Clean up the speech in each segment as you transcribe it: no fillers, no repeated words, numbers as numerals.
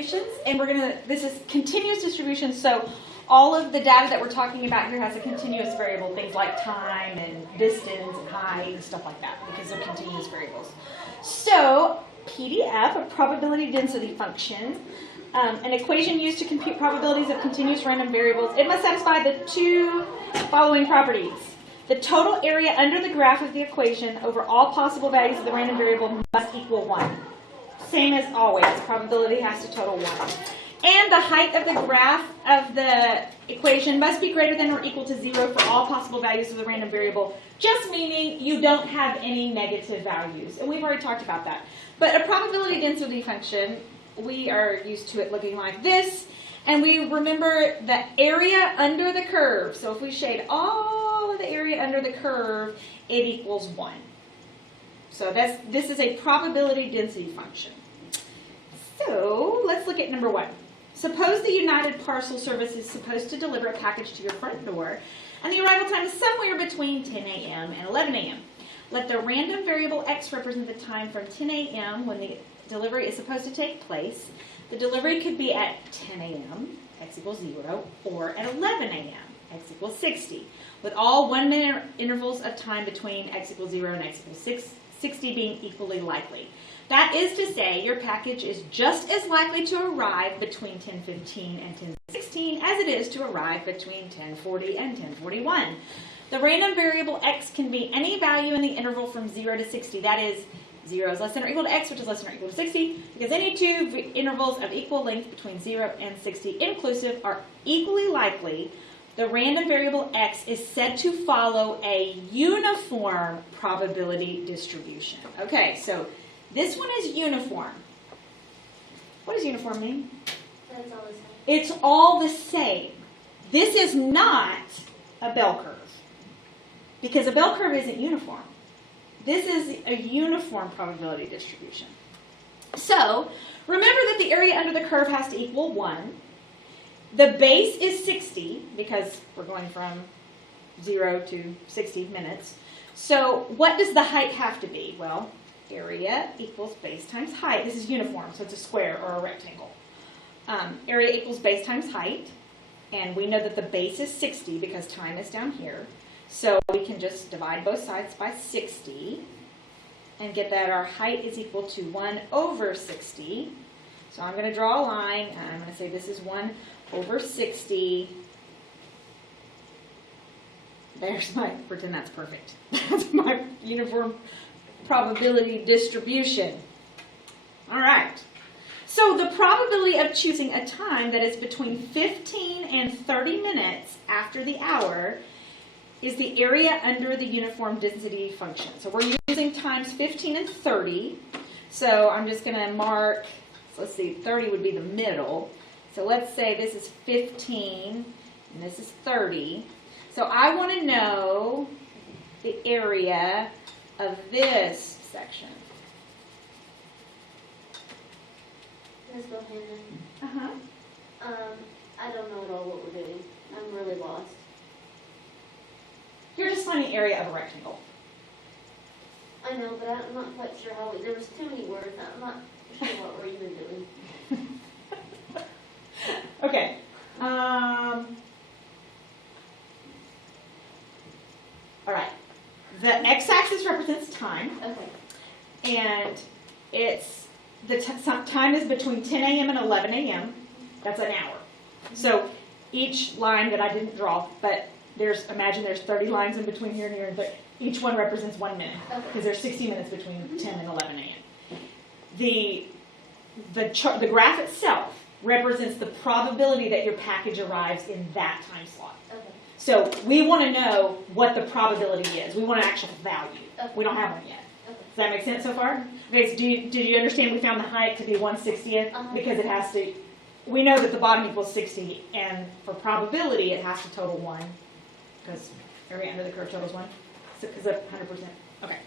distributions, and this is continuous distribution, so all of the data that we're talking about here has a continuous variable, things like time and distance and height and stuff like that, because they're continuous variables. So, PDF, a probability density function, an equation used to compute probabilities of continuous random variables. It must satisfy the two following properties. The total area under the graph of the equation over all possible values of the random variable must equal 1. Same as always, probability has to total 1. And the height of the graph of the equation must be greater than or equal to 0 for all possible values of the random variable, just meaning you don't have any negative values. And we've already talked about that. But a probability density function, we are used to it looking like this. And we remember the area under the curve. So if we shade all of the area under the curve, it equals 1. So this is a probability density function. So let's look at number 1. Suppose the United Parcel Service is supposed to deliver a package to your front door, and the arrival time is somewhere between 10 a.m. and 11 a.m. Let the random variable x represent the time from 10 a.m. when the delivery is supposed to take place. The delivery could be at 10 a.m., x equals 0, or at 11 a.m., x equals 60, with all 1 minute intervals of time between x equals 0 and x equals 60 being equally likely. That is to say, your package is just as likely to arrive between 10:15 and 10:16 as it is to arrive between 10:40 and 10:41. The random variable x can be any value in the interval from 0 to 60. That is, 0 is less than or equal to x, which is less than or equal to 60, because any two intervals of equal length between 0 and 60 inclusive are equally likely. The random variable x is said to follow a uniform probability distribution. Okay, so this one is uniform. What does uniform mean? That's all the same. It's all the same. This is not a bell curve, because a bell curve isn't uniform. This is a uniform probability distribution. So, remember that the area under the curve has to equal 1. The base is 60, because we're going from 0 to 60 minutes. So, what does the height have to be? Well, area equals base times height. This is uniform, so it's a square or a rectangle. Area equals base times height, and we know that the base is 60 because time is down here. So we can just divide both sides by 60 and get that our height is equal to 1 over 60. So I'm going to draw a line, and I'm going to say this is 1 over 60. There's my, pretend that's perfect. That's my uniform probability distribution. All right. So the probability of choosing a time that is between 15 and 30 minutes after the hour is the area under the uniform density function. So we're using times 15 and 30. So I'm just going to mark, so let's see, 30 would be the middle. So let's say this is 15 and this is 30. So I want to know the area of this section. Ms. Bohannon, Uh-huh. I don't know at all what we're doing. I'm really lost. You're just finding area of a rectangle. I know, but I'm not quite sure how. There was too many words. I'm not sure what we're even doing. Okay. All right. The x-axis represents time, Okay. and it's the time is between 10 a.m. and 11 a.m. That's an hour. So each line that I didn't draw, but imagine there's 30 lines in between here and here, but each one represents 1 minute, because there's 60 minutes between 10 and 11 a.m. The graph itself represents the probability that your package arrives in that time slot. Okay. So we want to know what the probability is. We want an actual value. Okay. We don't have one yet. Okay. Does that make sense so far? Okay, so did you understand we found the height to be 1/60th? Uh-huh. Because it has to, we know that the bottom equals 60, and for probability it has to total 1, because area under the curve totals 1, because of 100%. Okay.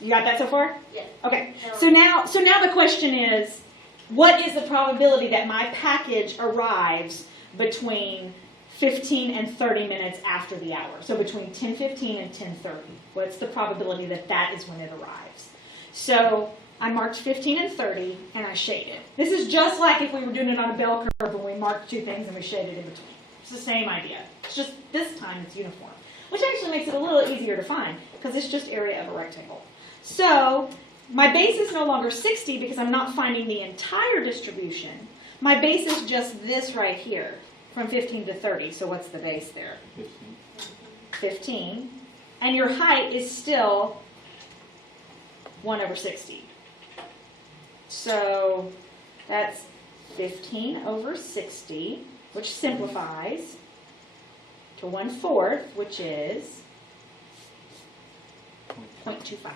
You got that so far? Yeah. Okay. So now the question is, what is the probability that my package arrives between 15 and 30 minutes after the hour? So between 10:15 and 10:30. What's the probability that that is when it arrives? So I marked 15 and 30, and I shaded. This is just like if we were doing it on a bell curve and we marked two things and we shaded in between. It's the same idea. It's just this time it's uniform, which actually makes it a little easier to find because it's just area of a rectangle. So my base is no longer 60 because I'm not finding the entire distribution. My base is just this right here, from 15 to 30. So what's the base there? 15. And your height is still 1 over 60. So that's 15 over 60, which simplifies to 1/4, which is 0.25.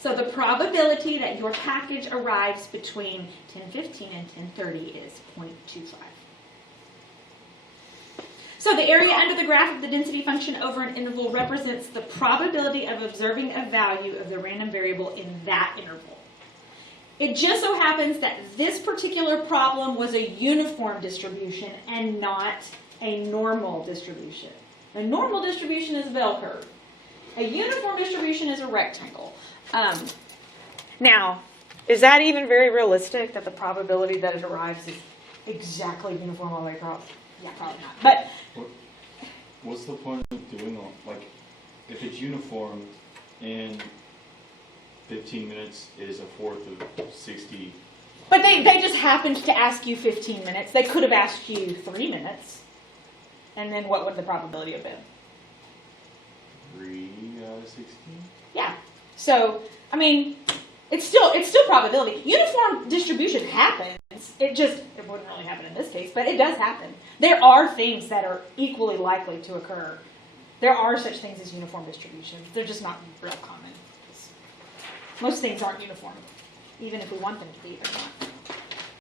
So the probability that your package arrives between 10:15 and 10:30 is 0.25. So the area under the graph of the density function over an interval represents the probability of observing a value of the random variable in that interval. It just so happens that this particular problem was a uniform distribution and not a normal distribution. A normal distribution is a bell curve. A uniform distribution is a rectangle. Now, is that even very realistic that the probability that it arrives is exactly uniform all the way across? Yeah, probably not. But what's the point of doing all, like, if it's uniform and 15 minutes is 1/4 of 60? But they just happened to ask you 15 minutes. They could have asked you 3 minutes. And then what would the probability have been? 3 out of 60? Yeah. So, I mean, it's still probability. Uniform distribution happens. It wouldn't really happen in this case, but it does happen. There are things that are equally likely to occur. There are such things as uniform distributions. They're just not real common. Most things aren't uniform, even if we want them to be, they're not.